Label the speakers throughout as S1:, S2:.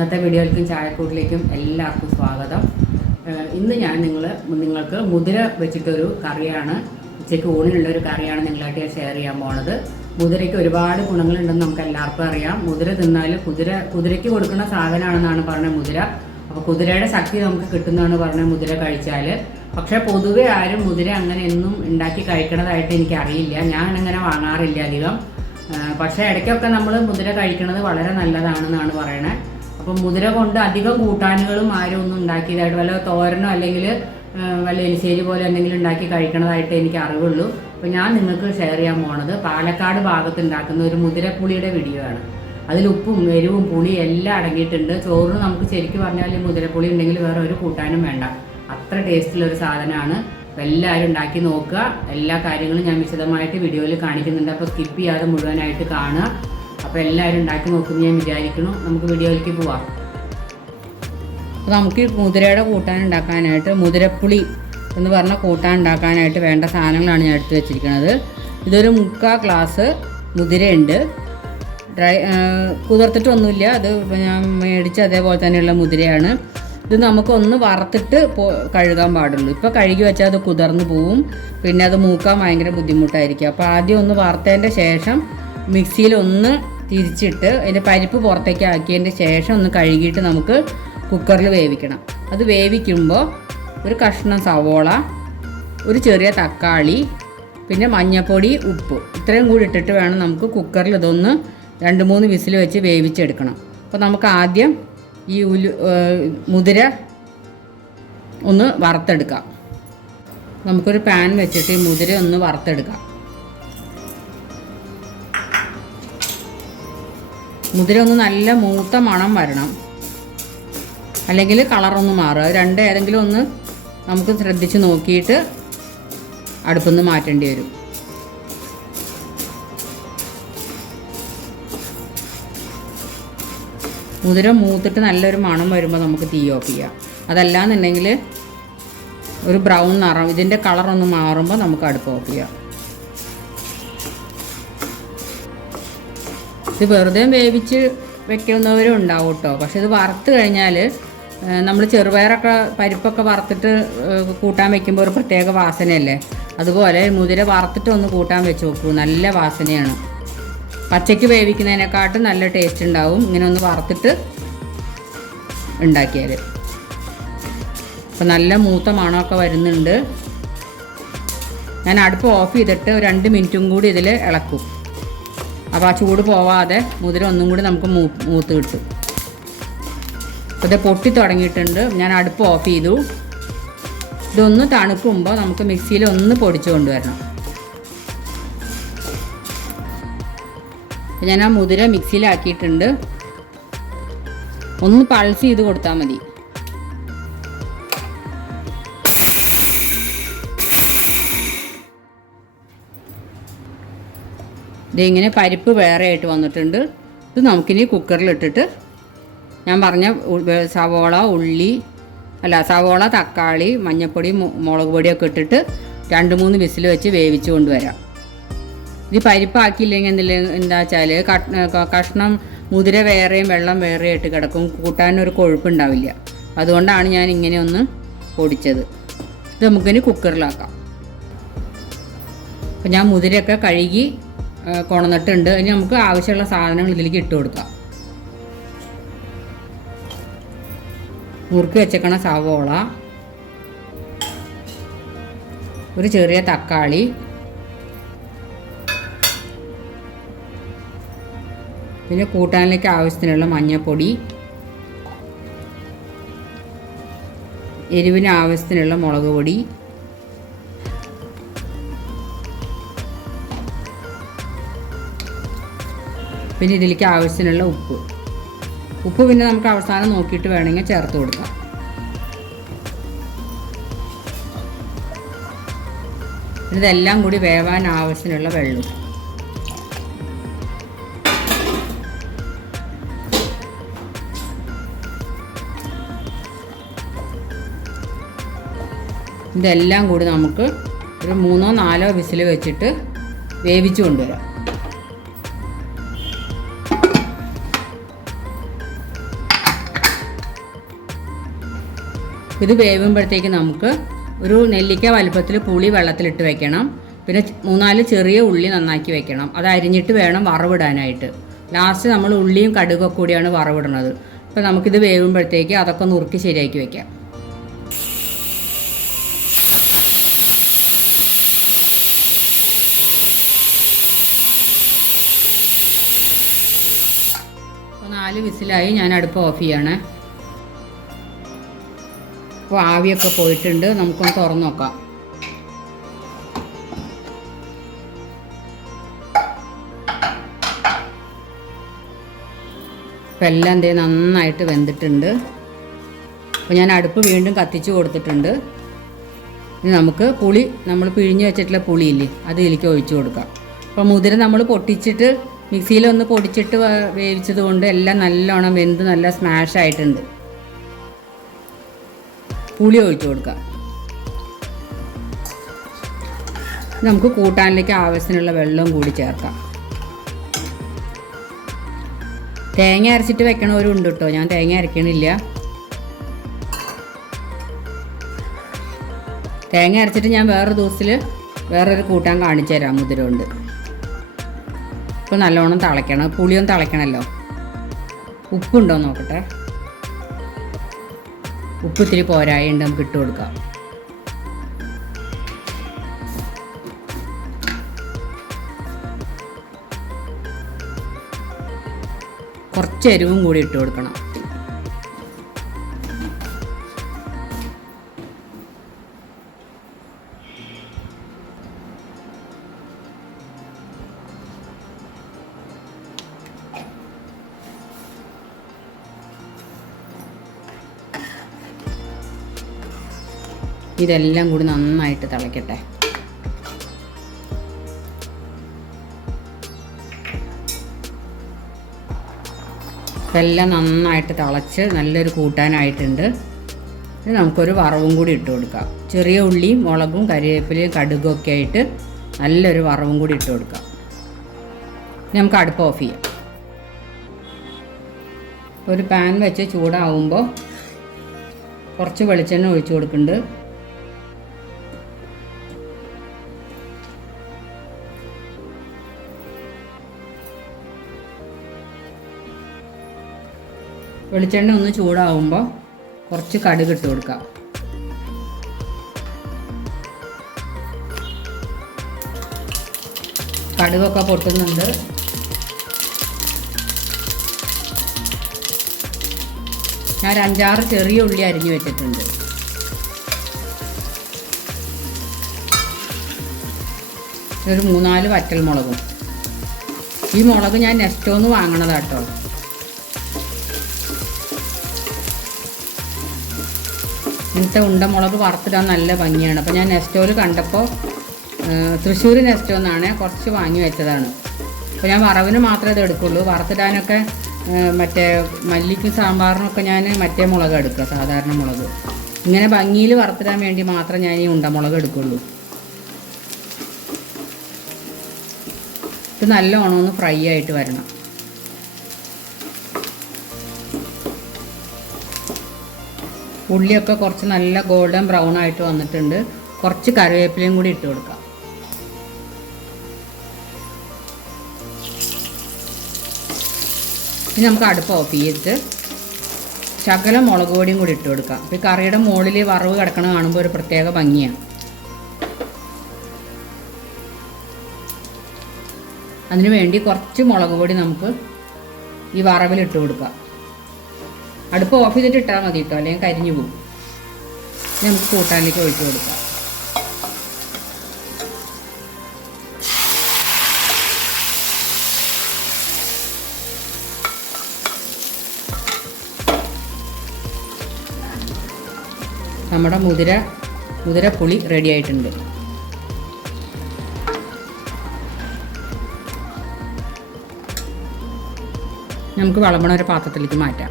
S1: ഇന്നത്തെ വീഡിയോയിലേക്കും ചായക്കൂട്ടിലേക്കും എല്ലാവർക്കും സ്വാഗതം. ഇന്ന് ഞാൻ നിങ്ങൾ നിങ്ങൾക്ക് മുതിര വെച്ചിട്ടൊരു കറിയാണ് ഉച്ചയ്ക്ക് ഊണിനുള്ള ഒരു കറിയാണ് നിങ്ങളായിട്ട് ഞാൻ ഷെയർ ചെയ്യാൻ പോണത്. മുതിരയ്ക്ക് ഒരുപാട് ഗുണങ്ങളുണ്ടെന്ന് നമുക്ക് എല്ലാവർക്കും അറിയാം. മുതിര തിന്നാൽ കുതിര കുതിരയ്ക്ക് കൊടുക്കുന്ന സാധനമാണെന്നാണ് പറഞ്ഞത് മുതിര. അപ്പോൾ കുതിരയുടെ ശക്തി നമുക്ക് കിട്ടുന്നതാണ് പറഞ്ഞത് മുതിര കഴിച്ചാൽ പക്ഷേ പൊതുവെ ആരും മുതിര അങ്ങനെ എന്നും ഉണ്ടാക്കി കഴിക്കണതായിട്ട് എനിക്കറിയില്ല. ഞാൻ അങ്ങനെ വാങ്ങാറില്ല അധികം. പക്ഷേ ഇടയ്ക്കൊക്കെ നമ്മൾ മുതിര കഴിക്കുന്നത് വളരെ നല്ലതാണെന്നാണ് പറയണേ. അപ്പം മുതിര കൊണ്ട് അധികം കൂട്ടാനുകളും ആരും ഒന്നും ഉണ്ടാക്കിയതായിട്ട് വല്ല തോരനോ അല്ലെങ്കിൽ വല്ല എലിശ്ശേരി പോലെ എന്തെങ്കിലും ഉണ്ടാക്കി കഴിക്കണതായിട്ട് എനിക്ക് അറിവുള്ളൂ. അപ്പോൾ ഞാൻ നിങ്ങൾക്ക് ഷെയർ ചെയ്യാൻ പോണത് പാലക്കാട് ഭാഗത്ത് ഉണ്ടാക്കുന്ന ഒരു മുതിരപ്പുളിയുടെ വീഡിയോ ആണ്. അതിൽ ഉപ്പും എരിവും പുളിയും എല്ലാം അടങ്ങിയിട്ടുണ്ട്. ചോറിന് നമുക്ക് ശരിക്കും പറഞ്ഞാൽ മുതിരപ്പുളി ഉണ്ടെങ്കിൽ വേറെ ഒരു കൂട്ടാനും വേണ്ട. അത്ര ടേസ്റ്റുള്ള ഒരു സാധനമാണ്. എല്ലാവരും ഉണ്ടാക്കി നോക്കുക. എല്ലാ കാര്യങ്ങളും ഞാൻ വിശദമായിട്ട് വീഡിയോയിൽ കാണിക്കുന്നുണ്ട്. അപ്പോൾ സ്കിപ്പ് ചെയ്യാതെ മുഴുവനായിട്ട് കാണുക. അപ്പോൾ എല്ലാവരും ഉണ്ടാക്കി നോക്കുമെന്ന് ഞാൻ വിചാരിക്കുന്നു. നമുക്ക് വീഡിയോയിലേക്ക് പോവാം. അപ്പോൾ നമുക്ക് മുതിരയുടെ കൂട്ടാൻ ഉണ്ടാക്കാനായിട്ട് മുതിരപ്പുളി എന്ന് പറഞ്ഞ കൂട്ടാൻ ഉണ്ടാക്കാനായിട്ട് വേണ്ട സാധനങ്ങളാണ് ഞാൻ എടുത്തു വെച്ചിരിക്കുന്നത്. ഇതൊരു മുക്കാ ഗ്ലാസ് മുതിരയുണ്ട്. ഡ്രൈ കുതിർത്തിട്ടൊന്നുമില്ല. അത് ഞാൻ മേടിച്ച അതേപോലെ തന്നെയുള്ള മുതിരയാണ്. ഇത് നമുക്കൊന്ന് വറുത്തിട്ട് കഴുകാൻ പാടുള്ളൂ. ഇപ്പോൾ കഴുകി വെച്ചാൽ അത് കുതിർന്ന് പോവും. പിന്നെ അത് മൂക്കാൻ ഭയങ്കര ബുദ്ധിമുട്ടായിരിക്കും. അപ്പോൾ ആദ്യം ഒന്ന് വറുത്തതിന്റെ ശേഷം മിക്സിയിൽ ഒന്ന് തിരിച്ചിട്ട് അതിന്റെ പരിപ്പ് പുറത്തേക്ക് ആക്കിയതിന്റെ ശേഷം ഒന്ന് കഴുകിയിട്ട് നമുക്ക് കുക്കറിൽ വേവിക്കണം. അത് വേവിക്കുമ്പോൾ ഒരു കഷ്ണം സവോള ഒരു ചെറിയ തക്കാളി പിന്നെ മഞ്ഞൾപ്പൊടി ഉപ്പ്. ഇത്രയും കൂടി ഇട്ടിട്ട് വേണം നമുക്ക് കുക്കറിൽ ഇതൊന്ന് രണ്ട് മൂന്ന് വിസിൽ വെച്ച് വേവിച്ചെടുക്കണം. അപ്പോൾ നമുക്ക് ആദ്യം ഈ ഉലു മുതിര ഒന്ന് വറുത്തെടുക്കാം. നമുക്കൊരു പാൻ വെച്ചിട്ട് ഈ മുതിര ഒന്ന് വറുത്തെടുക്കാം. മുതിര ഒന്ന് നല്ല മൂത്ത മണം വരണം. അല്ലെങ്കിൽ കളറൊന്ന് മാറുക. രണ്ട് ഏതെങ്കിലും ഒന്ന് നമുക്ക് ശ്രദ്ധിച്ച് നോക്കിയിട്ട് അടുപ്പൊന്ന് മാറ്റേണ്ടി വരും. മുതിര മൂത്തിട്ട് നല്ലൊരു മണം വരുമ്പോൾ നമുക്ക് തീ ഓഫ് ചെയ്യാം. അതല്ലാന്നുണ്ടെങ്കിൽ ഒരു ബ്രൗൺ നിറം ഇതിന്റെ കളറൊന്ന് മാറുമ്പോൾ നമുക്ക് അടുപ്പ് ഓഫ് ചെയ്യാം. ഇത് വെറുതെ വേവിച്ച് വെക്കുന്നവരും ഉണ്ടാവും കേട്ടോ പക്ഷെ ഇത് വറുത്ത് കഴിഞ്ഞാൽ നമ്മൾ ചെറുപയറൊക്കെ പരിപ്പൊക്കെ വറുത്തിട്ട് കൂട്ടാൻ വെക്കുമ്പോൾ ഒരു പ്രത്യേക വാസനയല്ലേ? അതുപോലെ മുതിര വറുത്തിട്ട് ഒന്ന് കൂട്ടാൻ വെച്ച് നോക്കൂ. നല്ല വാസനയാണ്. പച്ചയ്ക്ക് വേവിക്കുന്നതിനെക്കാട്ടും നല്ല ടേസ്റ്റ് ഉണ്ടാവും ഇങ്ങനെ ഒന്ന് വറുത്തിട്ട് ഉണ്ടാക്കിയാൽ അപ്പം നല്ല മൂത്ത മണമൊക്കെ വരുന്നുണ്ട്. ഞാൻ അടുപ്പ് ഓഫ് ചെയ്തിട്ട് രണ്ട് മിനിറ്റും കൂടി ഇതിൽ ഇളക്കും. അപ്പോൾ ആ ചൂട് പോവാതെ മുതിര ഒന്നും കൂടി നമുക്ക് മൂത്ത് കിട്ടും. അപ്പോൾ ഇത് പൊട്ടി തുടങ്ങിയിട്ടുണ്ട്. ഞാൻ അടുപ്പ് ഓഫ് ചെയ്തു. ഇതൊന്ന് തണുക്കുമ്പോൾ നമുക്ക് മിക്സിയിൽ ഒന്ന് പൊടിച്ചു കൊണ്ടുവരണം. ഞാൻ ആ മുതിര മിക്സിയിലാക്കിയിട്ടുണ്ട്. ഒന്ന് പൾസ് ചെയ്ത് കൊടുത്താൽ മതി. ഇതിങ്ങനെ പരിപ്പ് വേറെ ആയിട്ട് വന്നിട്ടുണ്ട്. ഇത് നമുക്കിനി കുക്കറിലിട്ടിട്ട് ഞാൻ പറഞ്ഞ സവോള ഉള്ളി അല്ല സവോള തക്കാളി മഞ്ഞൾപ്പൊടി മുളക് പൊടിയൊക്കെ ഇട്ടിട്ട് രണ്ട് മൂന്ന് വിസിൽ വെച്ച് വേവിച്ച് കൊണ്ടുവരാം. ഇത് പരിപ്പാക്കിയില്ലെങ്കിൽ എന്തില്ല എന്താ വെച്ചാൽ കഷ്ണം മുതിര വേറെയും വെള്ളം വേറെ ആയിട്ട് കിടക്കും. കൂട്ടാനൊരു കൊഴുപ്പുണ്ടാവില്ല അതുകൊണ്ടാണ് ഞാൻ ഇങ്ങനെ ഒന്ന് പൊടിച്ചത്. ഇത് നമുക്കിനി കുക്കറിലാക്കാം അപ്പം ഞാൻ മുതിരയൊക്കെ കഴുകി കൊണന്നിട്ടുണ്ട്. ഇനി നമുക്ക് ആവശ്യമുള്ള സാധനങ്ങൾ ഇതിലേക്ക് ഇട്ട് കൊടുക്കാം. മുറുക്കി വെച്ചേക്കണ സവോള ഒരു ചെറിയ തക്കാളി പിന്നെ കൂട്ടാനിലേക്ക് ആവശ്യത്തിനുള്ള മഞ്ഞൾപ്പൊടി എരിവിന് ആവശ്യത്തിനുള്ള മുളക് പൊടി പിന്നെ ഇതിലേക്ക് ആവശ്യത്തിനുള്ള ഉപ്പ്. ഉപ്പ് പിന്നെ നമുക്ക് അവസാനം നോക്കിയിട്ട് വേണമെങ്കിൽ ചേർത്ത് കൊടുക്കാം. ഇതെല്ലാം കൂടി വേവാൻ ആവശ്യത്തിനുള്ള വെള്ളം. ഇതെല്ലാം കൂടി നമുക്ക് ഒരു മൂന്നോ നാലോ വിസിൽ വെച്ചിട്ട് വേവിച്ചു കൊണ്ടുവരാം. ഇത് വേവുമ്പോഴത്തേക്ക് നമുക്ക് ഒരു നെല്ലിക്ക വലുപ്പത്തിൽ പുളി വെള്ളത്തിലിട്ട് വെക്കണം. പിന്നെ മൂന്നാൽ ചെറിയ ഉള്ളി നന്നാക്കി വെക്കണം. അത് അരിഞ്ഞിട്ട് വേണം വറവിടാനായിട്ട്. ലാസ്റ്റ് നമ്മൾ ഉള്ളിയും കടുകൊക്കെ കൂടിയാണ് വറവിടുന്നത്. അപ്പോൾ നമുക്കിത് വേവുമ്പോഴത്തേക്ക് അതൊക്കെ നുറുക്കി ശരിയാക്കി വെക്കാം. നാല് വിസിലായി ഞാൻ അടുപ്പ് ഓഫ് ചെയ്യണേ. അപ്പോൾ ആവിയൊക്കെ പോയിട്ടുണ്ട്. നമുക്കൊന്ന് തുറന്നു നോക്കാം. ഇപ്പം എല്ലാം എന്തേ നന്നായിട്ട് വെന്തിട്ടുണ്ട്. അപ്പോൾ ഞാൻ അടുപ്പ് വീണ്ടും കത്തിച്ചു കൊടുത്തിട്ടുണ്ട്. ഇനി നമുക്ക് പുളി നമ്മൾ പിഴിഞ്ഞു വെച്ചിട്ടുള്ള പുളിയില്ലേ അത് ഇതിലേക്ക് ഒഴിച്ചു കൊടുക്കാം. അപ്പോൾ മുതിര നമ്മൾ പൊട്ടിച്ചിട്ട് മിക്സിയിലൊന്ന് പൊടിച്ചിട്ട് വേവിച്ചത് കൊണ്ട് എല്ലാം നല്ലോണം വെന്ത് നല്ല സ്മാഷ് ആയിട്ടുണ്ട്. പുളി ഒഴിച്ചു കൊടുക്കുക. നമുക്ക് കൂട്ടാനിലേക്ക് ആവശ്യത്തിനുള്ള വെള്ളവും കൂടി ചേർക്കാം. തേങ്ങ അരച്ചിട്ട് വെക്കണവരുണ്ട് കേട്ടോ. ഞാൻ തേങ്ങ അരക്കണില്ല. തേങ്ങ അരച്ചിട്ട് ഞാൻ വേറൊരു ദിവസത്തിൽ വേറൊരു കൂട്ടാൻ കാണിച്ചു തരാം മുതിര കൊണ്ട് ഇപ്പോൾ നല്ലോണം തിളയ്ക്കണം പുളിയൊന്നും തിളയ്ക്കണമല്ലോ ഉപ്പുണ്ടോ നോക്കട്ടെ. ഉപ്പ് ഇത്തിരി പോരായുണ്ട് നമുക്ക് ഇട്ട് കൊടുക്കാം. കുറച്ച് എരിവും കൂടി ഇട്ട് കൊടുക്കണം. ഇതെല്ലാം കൂടി നന്നായിട്ട് തിളയ്ക്കട്ടെ ഇതെല്ലാം നന്നായിട്ട് തിളച്ച് നല്ലൊരു കൂട്ടാനായിട്ടുണ്ട്. ഇത് നമുക്കൊരു വറവും കൂടി ഇട്ട് കൊടുക്കാം. ചെറിയ ഉള്ളിയും മുളകും കരിവേപ്പിലയും കടുകും ഒക്കെ ആയിട്ട് നല്ലൊരു വറവും കൂടി ഇട്ട് കൊടുക്കാം. നമുക്ക് അടുപ്പ് ഓഫ് ചെയ്യാം. ഒരു പാൻ വെച്ച് ചൂടാവുമ്പോൾ കുറച്ച് വെളിച്ചെണ്ണ ഒഴിച്ചു കൊടുക്കുന്നുണ്ട്. വെളിച്ചെണ്ണ ഒന്ന് ചൂടാവുമ്പോൾ കുറച്ച് കടുക് ഇട്ട് കൊടുക്കാം. കടുകൊക്കെ പൊട്ടുന്നുണ്ട്. ഞാൻ അഞ്ചാറ് ചെറിയ ഉള്ളി അരിഞ്ഞു വെച്ചിട്ടുണ്ട്. ഒരു മൂന്നാൽ വറ്റൽ മുളകും ഈ മുളക് ഞാൻ നെസ്റ്റോന്ന് വാങ്ങണതാട്ടോ. ഇങ്ങനത്തെ ഉണ്ടമുളക് വറുത്തിടാൻ നല്ല ഭംഗിയാണ്. അപ്പോൾ ഞാൻ നെസ്റ്റോയിൽ കണ്ടപ്പോൾ തൃശ്ശൂർ നെസ്റ്റോ എന്നാണ് കുറച്ച് വാങ്ങി വെച്ചതാണ്. അപ്പോൾ ഞാൻ വറവിന് മാത്രമേ ഇത് എടുക്കുള്ളൂ. വറുത്തിടാനൊക്കെ മറ്റേ മല്ലിക്കും സാമ്പാറിനൊക്കെ ഞാൻ മറ്റേ മുളക് എടുക്കുക സാധാരണ മുളക്. ഇങ്ങനെ ഭംഗിയിൽ വറുത്തിടാൻ വേണ്ടി മാത്രം ഞാൻ ഈ ഉണ്ടമുളക് എടുക്കുള്ളൂ. ഇത് നല്ലോണം ഒന്ന് ഫ്രൈ ആയിട്ട് വരണം. ഉള്ളിയൊക്കെ കുറച്ച് നല്ല ഗോൾഡൻ ബ്രൗൺ ആയിട്ട് വന്നിട്ടുണ്ട്. കുറച്ച് കറിവേപ്പിലയും കൂടി ഇട്ട് കൊടുക്കാം. ഇനി നമുക്ക് അടുപ്പ് ഓഫ് ചെയ്തിട്ട് ശകല മുളക് പൊടിയും കൂടി ഇട്ട് കൊടുക്കാം. അപ്പോൾ ഈ കറിയുടെ മുകളിൽ വറവ് കിടക്കണ കാണുമ്പോൾ ഒരു പ്രത്യേക ഭംഗിയാണ്. അതിനുവേണ്ടി കുറച്ച് മുളക് പൊടി നമുക്ക് ഈ വറവിൽ ഇട്ട് കൊടുക്കാം. അടുപ്പ് ഓഫ് ചെയ്തിട്ട് ഇട്ടാൽ മതി കേട്ടോ അല്ലെങ്കിൽ കരിഞ്ഞു പോകും നമുക്ക് കൂട്ടാനിലേക്ക് ഒഴിച്ചു കൊടുക്കാം. നമ്മുടെ മുതിര മുതിരപ്പുളി റെഡി ആയിട്ടുണ്ട്. നമുക്ക് വിളമ്പണ ഒരു പാത്രത്തിലേക്ക് മാറ്റാം.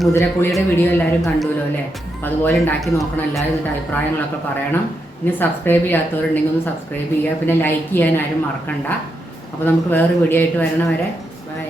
S1: അപ്പോൾ മുതിരപ്പുളിയുടെ വീഡിയോ എല്ലാവരും കണ്ടുല്ലോ അല്ലേ? അപ്പോൾ അതുപോലെ ഉണ്ടാക്കി നോക്കണം എല്ലാവരും എന്നിട്ട് അഭിപ്രായങ്ങളൊക്കെ പറയണം. ഇനി സബ്സ്ക്രൈബ് ചെയ്യാത്തവരുണ്ടെങ്കിൽ ഒന്ന് സബ്സ്ക്രൈബ് ചെയ്യുക പിന്നെ ലൈക്ക് ചെയ്യാൻ ആരും മറക്കണ്ട. അപ്പോൾ നമുക്ക് വേറൊരു വീഡിയോ ആയിട്ട് വരണം വരെ ബൈ